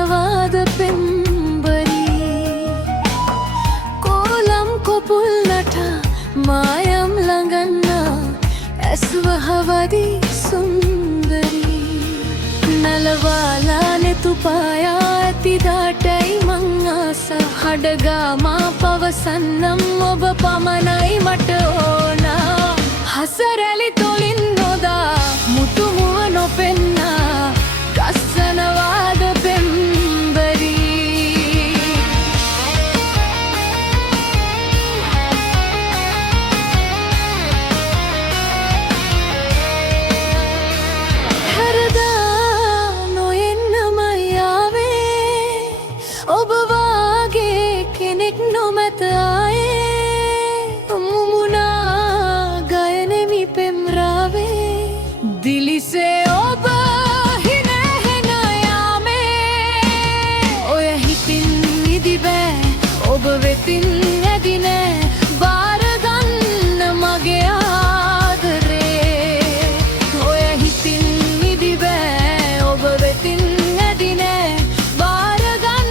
ගස්සනවාද පෙම්බරී කෝලම් කොපුල් නටා මායම් ළඟන්නා ඇස්වහවදි සුන්දරී නලවාලා නෙතුපායා ඇතිදාටයි මං ආසා හඩගාමා පවසන්නම් ඔබ පමණයි මට ඕනා හසරැලි තොලින් නොදා මුතුමුව නොපෙන්නා ගස්සනවාද පෙම්බරී හැරදා නොෙන්නමයි ආවේ ඔබ වාගේ කෙනෙක් නොමැත ආයේ මුමුණා ගයනෙමි පෙම්රාවේ දිලිසේ ඔබ හිනහෙන යාමේ ඔය හිතින් නිදි බෑ ඔබ වෙතින් ඇදි නෑ බාරගන්න මගේ ආදරේ ඔය හිතින් නිදි බෑ ඔබ වෙතින් ඇදි නෑ බාරගන්න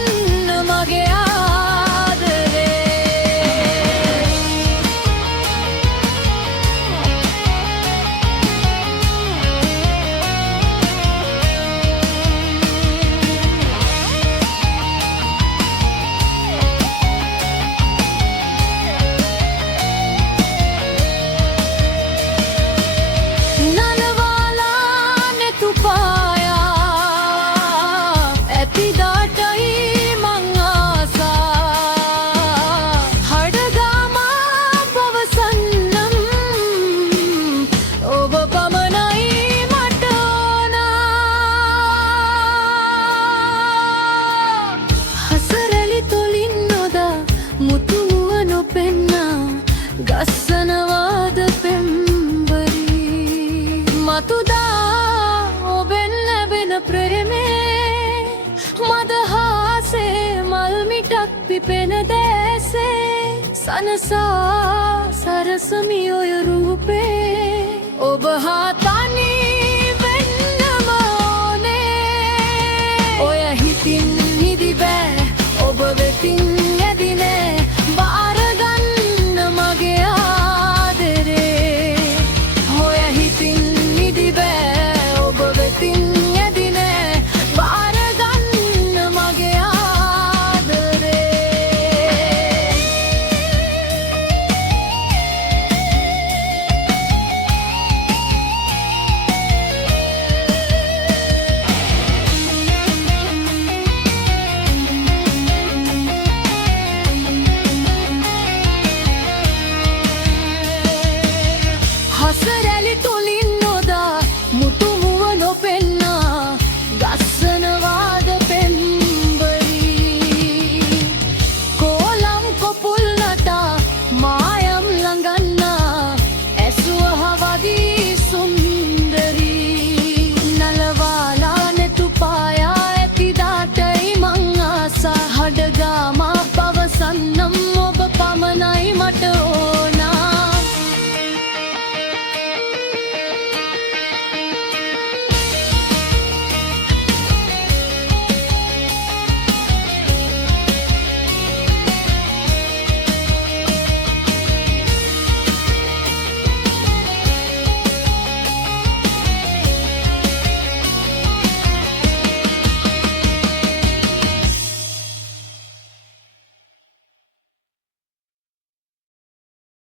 මගේ ආදරේ නලවාලා නෙතුපායා ඇතිදාටයි මං ආසා හඩගාමා පවසන්නම් ඔබ පමණයි මට ඕනා හසරැලි තොලින් නොදා මුතුමුව නොපෙන්නා ගස්සනවාද පෙම්බරී මතුදා ඔබෙන් ලැබෙන ප්‍රේමේ මදහාසේ මල්මිටක් පිපෙන දැසේ සනසා සරසමි ඔය රූපේ ඔබ හා තනි